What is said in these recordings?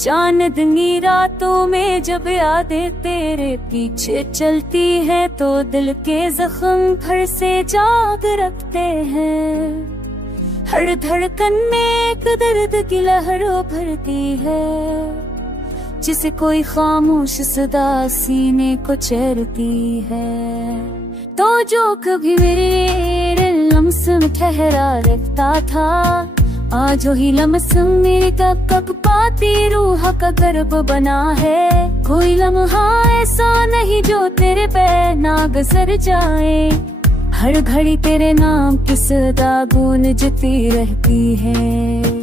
चांदनी रातों में जब यादें तेरे पीछे चलती है तो दिल के जख्म फिर से जाग रखते हैं। हर धड़कन में एक दर्द की लहरों भरती है, जिसे कोई खामोश सदा सीने को चेरती है। तो जो कभी मेरे लम्स में ठहरा रहता था, आज वही लम्स मेरे तक पाती रूह का गर्भ बना है। कोई लम्हा ऐसा नहीं जो तेरे पे ना गुजर जाए, हर घड़ी तेरे नाम की सदा गूंजती रहती है।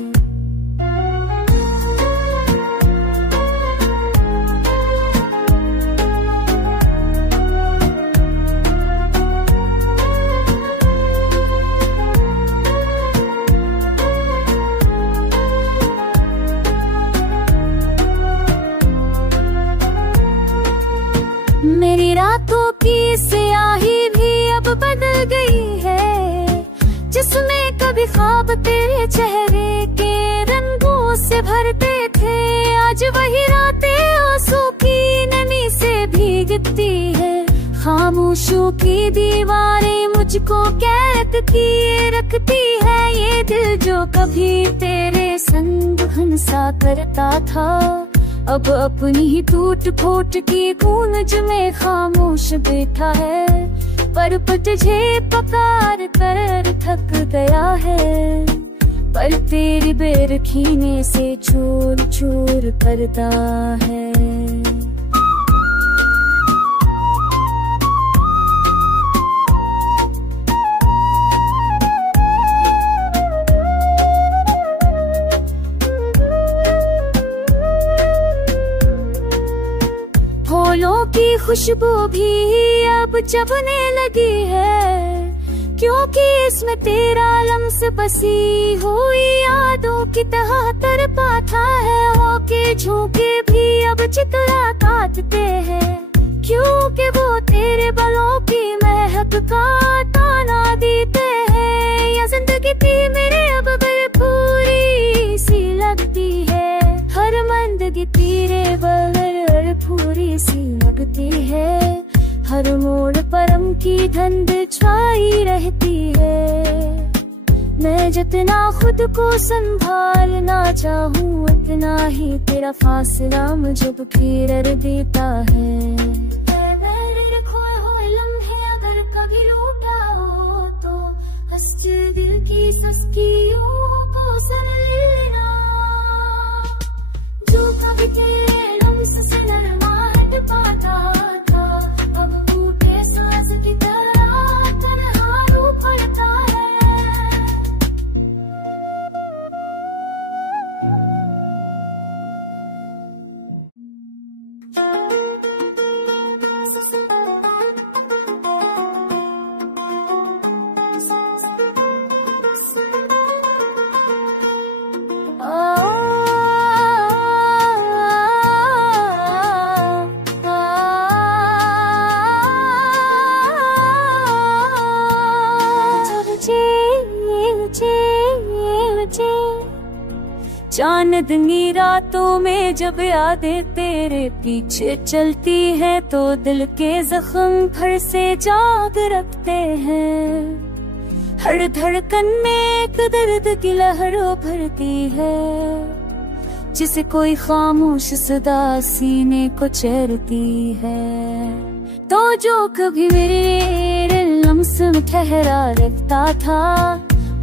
मेरी रातों की स्याही भी अब बदल गई है, जिसमें कभी ख्वाब तेरे चेहरे के रंगों से भरते थे। आज वही रातें आंसू की नमी से भीगती है, खामोशों की दीवारें मुझको कैद किए रखती है। ये दिल जो कभी तेरे संग हंसा करता था, अब अपनी ही टूट फूट की गूंज में खामोश बैठा है। पर तुझे पुकार कर थक गया है, पर तेरी बेरखीने से चूर चूर करता है। फूलों की खुशबू भी अब चबने लगी है, क्योंकि इसमें तेरा लम्स बसी हुई यादों की तरह तड़पाता है। होके झोंके भी अब चितरा काटते हैं, क्योंकि वो तेरे बालों की महक का ताना देते हैं। या जिंदगी थी मेरे अब भरपूरी सी लगती है, हर मंदगी तेरे बगैर पूरी सी लगती है। हर मोड़ पर गम की धुंध छाई रहती है। मैं जितना खुद को संभालना चाहूँ, उतना ही तेरा फासला मुझे घेर देता है। खोए हुए लम्हे अगर कभी लूटा हो, तो हंसते दिल की सस्तियों को सुन लेना। जो कभी तेरे लम्स से नरमाहट पाता था, अब टूटे सांस की तरह तन्हा रू पड़ता है। चांदनी रातों में जब यादें तेरे पीछे चलती है, तो दिल के जख्म फिर से जाग रखते हैं। हर धड़कन में एक दर्द की लहरों भरती है, जिसे कोई खामोश सदा सीने को चेरती है। तो जो कभी मेरे लम्स में ठहरा रहता था,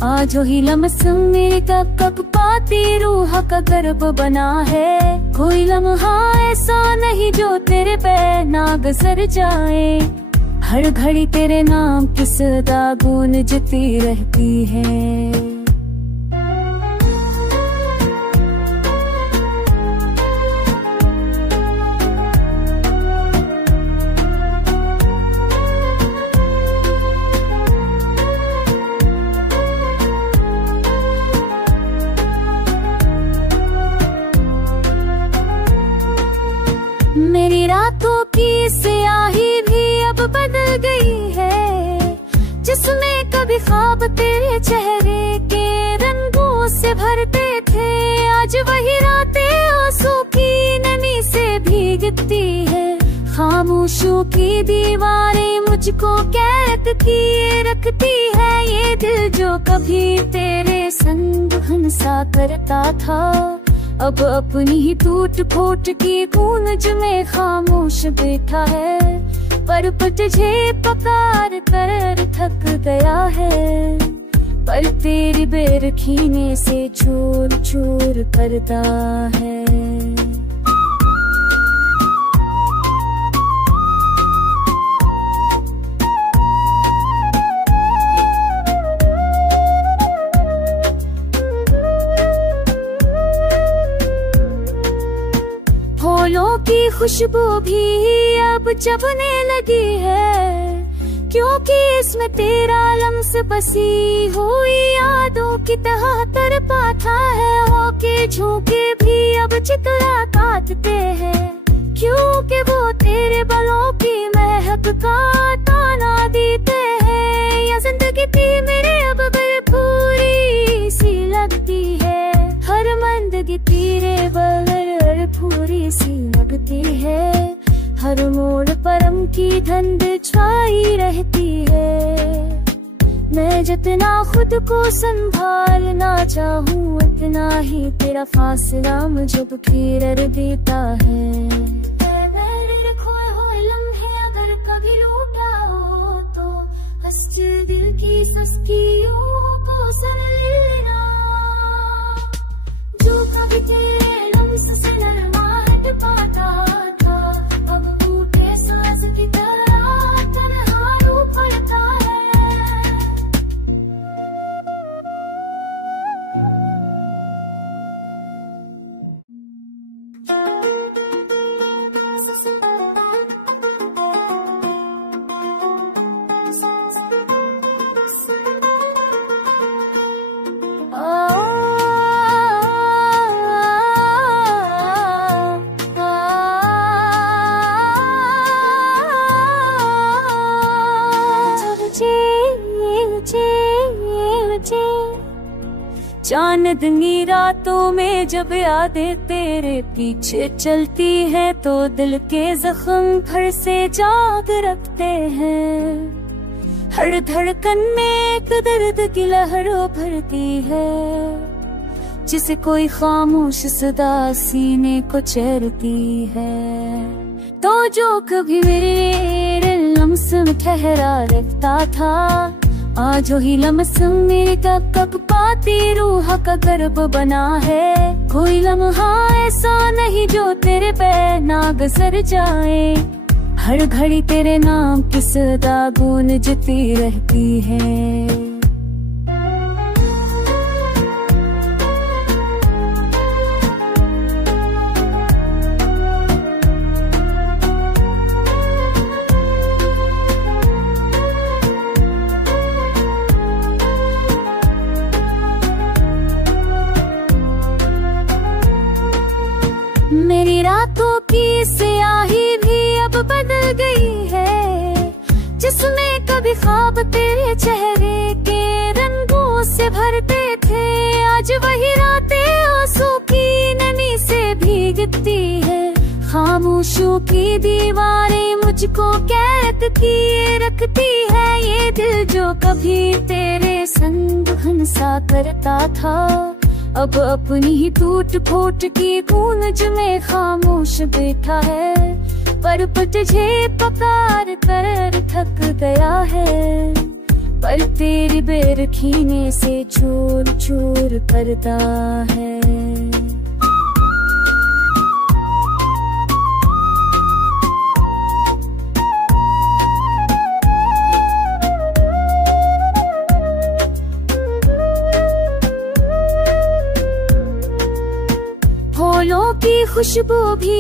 आज वही लम्स मेरे तक पाती रूह का गर्भ बना है। कोई लम्हा ऐसा नहीं जो तेरे पे ना गुजर जाए, हर घड़ी तेरे नाम की सदा गूंजती रहती है। मेरी रातों की स्याही भी अब बदल गई है, जिसमें कभी ख्वाब तेरे चेहरे के रंगों से भरते थे। आज वही रातें आंसू भीगती है। खामोशों की दीवारें मुझको कैद किए रखती है। ये दिल जो कभी तेरे संग हंसा करता था, अब अपनी ही टूट फूट की गूंज में खामोश बैठा है। पर तुझे पुकार कर थक गया है, पर तेरी बेरखीने से चूर चूर करता है। फूलों की खुशबू भी अब चबने लगी है, क्योंकि इसमें तेरा लम्स बसी हुई यादों की तरह तड़पाता है। होके झोंके भी अब चितरा काटते हैं, क्योंकि वो तेरे बालों की महक का ताना देते हैं। या जिंदगी थी मेरे अब भरपूरी सी लगती है, हर मंदगी तेरे बगैर पूरी सी लगती है। हर मोड़ पर गम की धुंध छाई रहती है। मैं जितना खुद को संभालना चाहूँ, उतना ही तेरा फासला मुझे घेर देता है। खोए हुए लम्हे अगर कभी लूटा हो, तो हंसते दिल की सस्तियों को सुन लेना। जो कभी तेरे लम्स से नरमाहट पाता था, अब टूटे सांस की तरह तन्हा रू पड़ता है। चांदनी रातों में जब यादें तेरे पीछे चलती है, तो दिल के जख्म फिर से जाग रखते हैं। हर धड़कन में एक दर्द की लहर भरती है, जिसे कोई खामोश सदा सीने को चेरती है। तो जो कभी मेरे लम्स में ठहरा रहता था, आज ही लम्स मेरे तक पाती रूह का गर्भ बना है। कोई लम्हा ऐसा नहीं जो तेरे पे ना गुजर जाए, हर घड़ी तेरे नाम की सदा गूंजती रहती है। मेरी रातों की स्याही भी अब बदल गई है, जिसमें कभी ख्वाब तेरे चेहरे के रंगों से भरते थे। आज वही रातें आंसू की नमी से भीगती है। खामोशों की दीवारें मुझको कैद किए रखती है। ये दिल जो कभी तेरे संग हंसा करता था, अब अपनी ही टूट फूट की गूंज में खामोश बैठा है। पर तुझे पुकार कर थक गया है, पर तेरी बेरखीने से चूर चूर करता है। फूलों की खुशबू भी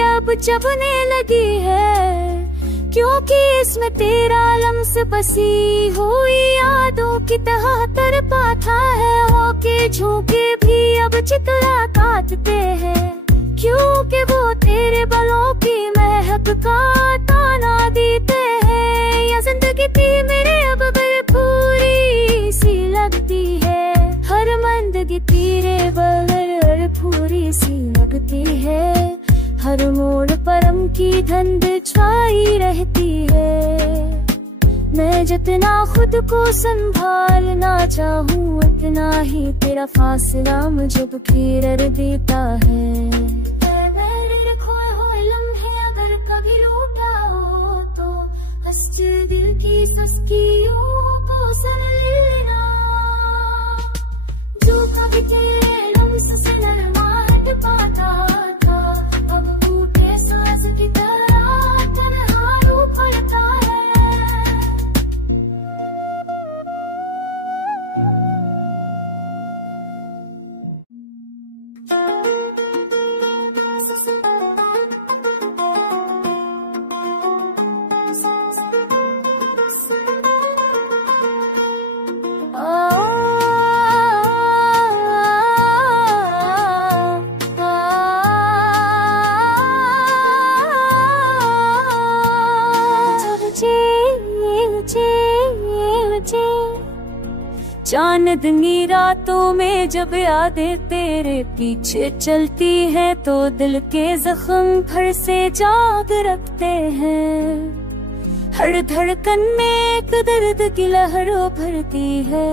अब चबने लगी है, क्योंकि इसमें तेरा लम्स बसी हुई यादों की तरह तड़पाता है। होके झोंके भी अब चितरा काटते हैं, क्योंकि वो तेरे बालों की महक का ताना देते हैं। या जिंदगी थी मेरे अब भरपूरी सी लगती है, हर मंदगी तेरे बगैर पूरी सी लगती है। हर मोड़ पर छुपाई रहती है। मैं जितना खुद को संभालना चाहूँ उतना ही तेरा फासला मुझे घेर देता है। खोए हुए लम्हे अगर कभी लूटा हो तो हंसते दिल की सस्तियों को सुन लेना। जो कभी तेरे लम्स से नरमा हट पाता था अब टूटे सांस की तरह तन्हा रू पड़ता है। चांदनी रातों में जब यादें तेरे पीछे चलती है तो दिल के जख्म फिर से जाग रखते हैं। हर धड़कन में एक दर्द की लहर भरती है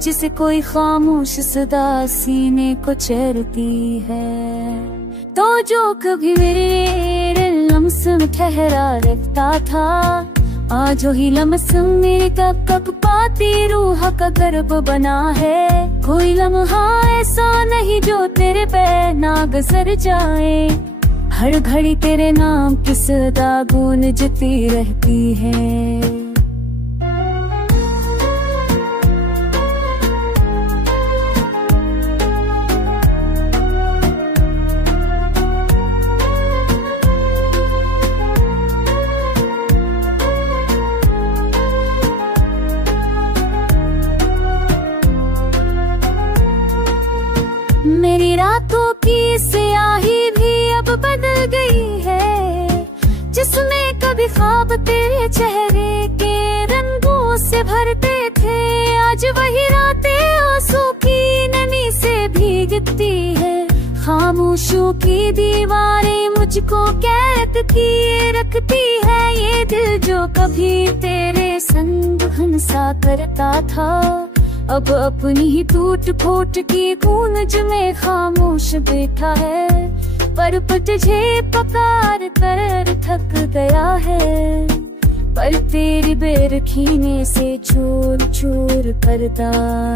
जिसे कोई खामोश सदा सीने को चरती है। तो जो कभी मेरे लम्स में ठहरा रहता था आज वही लम्स मेरे कप पाती रूह का गर्भ बना है। कोई लम्हा ऐसा नहीं जो तेरे पे ना गुजर जाए। हर घड़ी तेरे नाम की सदा गूंजती रहती है। मेरी रातों की स्याही भी अब बदल गई है जिसमें कभी ख्वाब तेरे चेहरे के रंगों से भरते थे। आज वही रातें आंसू की नमी से भीगती है। खामोशों की दीवारें मुझको कैद किए रखती है। ये दिल जो कभी तेरे संग हंसा करता था अब अपनी ही टूट फूट की गूंज में खामोश बैठा है। पर तुझे पुकार कर थक गया है पर तेरी बेरखीने से चूर चूर करता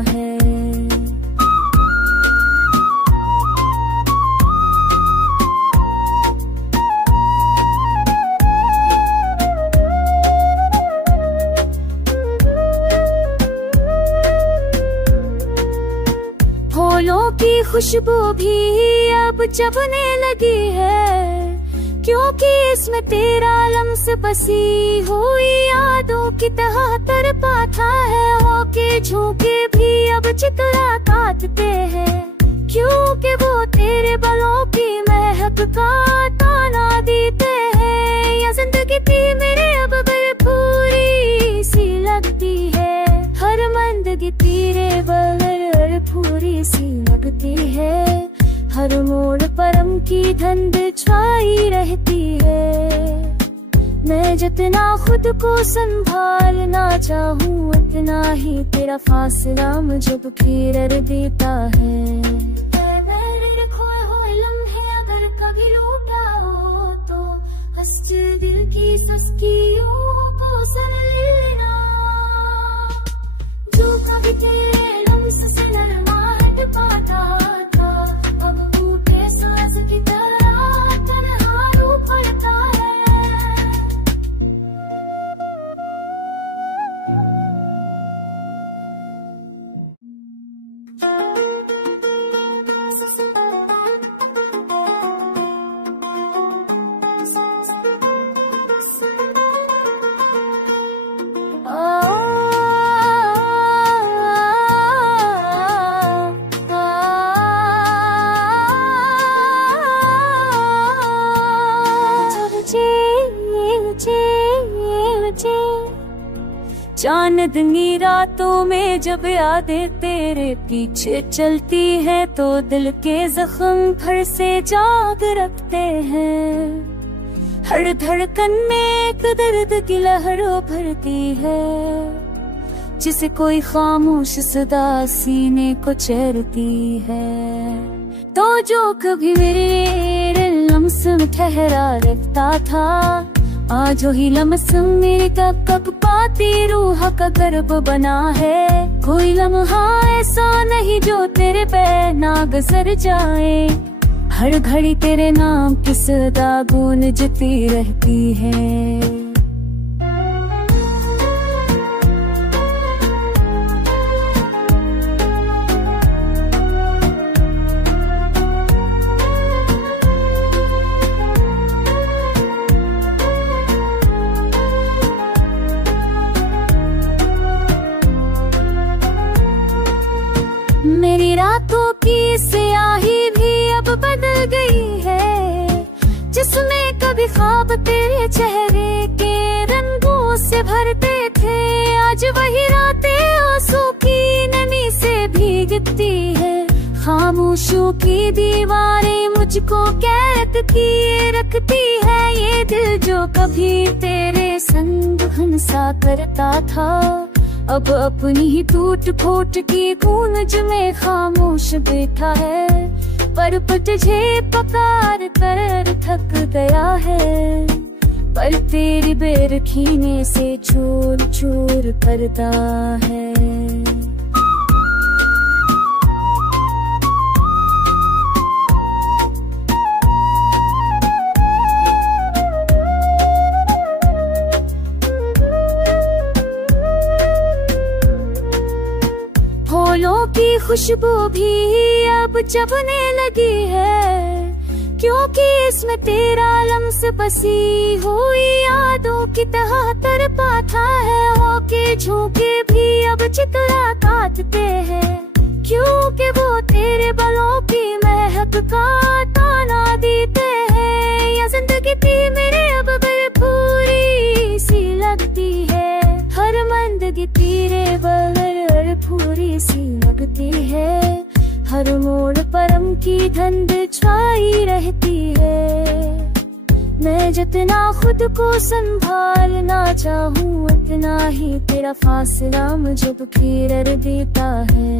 है। फूलों की खुशबू भी अब चबने लगी है क्योंकि इसमें तेरा लम्स बसी हुई यादों की तरह तड़पाता है। होके झोंके भी अब चितरा काटते हैं क्योंकि वो तेरे बालों की महक का ताना देते हैं। या जिंदगी थी मेरे अब भरपूरी सी लगती है। हर मंदगी तेरे बगैर पूरी सी लगती है। हर मोड़ पर गम की धुंध छाई रहती है। मैं जितना खुद को संभालना चाहूँ उतना ही तेरा फासला मुझे घेर देता है। खोए हुए लम्हे अगर कभी लूटा हो तो हंसते दिल की सस्तियों को सुन लेना। जो कभी तेरे लम्स से नरमा हट पाता था अब टूटे सांस की तरह तन्हा रू पड़ता है। चांदनी रातों में जब यादें तेरे पीछे चलती है तो दिल के जख्म फिर से जाग रखते हैं। हर धड़कन में एक दर्द की लहरों भरती है, जिसे कोई खामोश सदा सीने को चेरती है। तो जो कभी मेरे लम्स में ठहरा रहता था, आज वही लम्स मेरे कब पाती रूह का गर्भ बना है। कोई लम्हा ऐसा नहीं जो तेरे पे ना गुजर जाए, हर घड़ी तेरे नाम की सदा गूंजती रहती है। मेरी रातों की स्याही भी अब बदल गई है, जिसमें कभी ख्वाब तेरे चेहरे के रंगों से भरते थे, आज वही रातें आंसू की नमी से भीगती है। खामोशियों की दीवारें मुझको कैद किए रखती है, ये दिल जो कभी तेरे संग हंसा करता था, अब अपनी ही टूट फूट की गूंज में खामोश बैठा है। पर तुझे पुकार कर थक गया है, पर तेरी बेरखीने से चूर चूर करता है। फूलों की खुशबू भी अब चबने लगी है, क्योंकि इसमें तेरा लम्स बसी हुई यादों की तरह तड़पाता है। होके झोंके भी अब चितला काटते हैं, क्योंकि वो तेरे बालों की महक का ताना देते हैं। या जिंदगी थी मेरे अब भरपूरी सी लगती है, हर मंदगी तेरे बगैर पूरी सी लगती है। हर मोड़ पर गम की धुंध छाई रहती है। मैं जितना खुद को संभालना चाहूँ उतना ही तेरा फासला मुझे घेर देता है।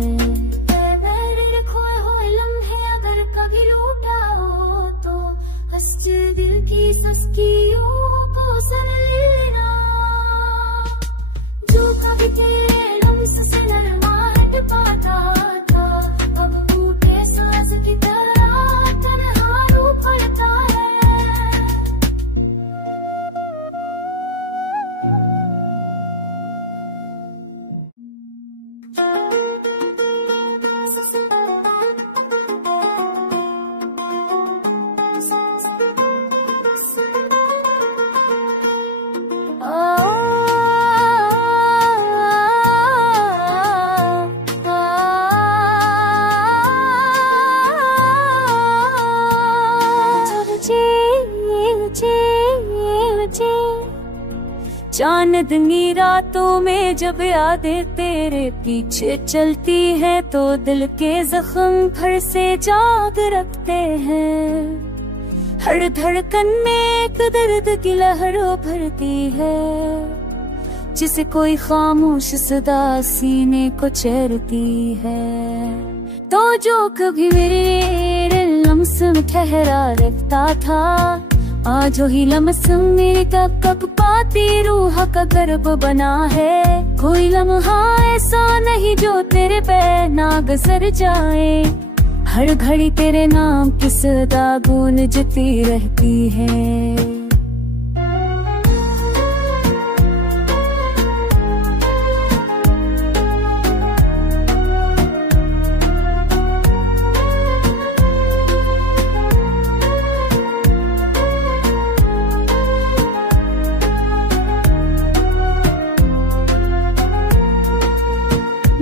खोए हुए लम्हे अगर कभी लूटा हो तो हंसते दिल की सस्तियों को सुन लेना, जो कभी तेरे लम्स से नरमाहट पाता था अब टूटे सांस की तरह तन्हा रू पड़ता है। चांदनी रातों में जब यादें तेरे पीछे चलती है तो दिल के जख्म फिर से जाग रखते हैं। हर धड़कन में एक दर्द की लहरों भरती है, जिसे कोई खामोश सदा सीने को चेरती है। तो जो कभी मेरे लम्स में ठहरा रहता था आज वही लम्स मेरे कब पाती रूह का गर्भ बना है। कोई लम्हा ऐसा नहीं जो तेरे पे ना गुजर जाए, हर घड़ी तेरे नाम की सदा गूंजती रहती है।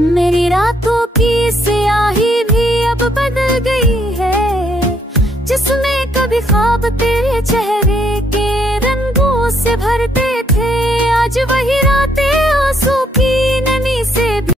मेरी रातों की स्याही भी अब बदल गई है, जिसमें कभी ख्वाब तेरे चेहरे के रंगों से भरते थे आज वही रात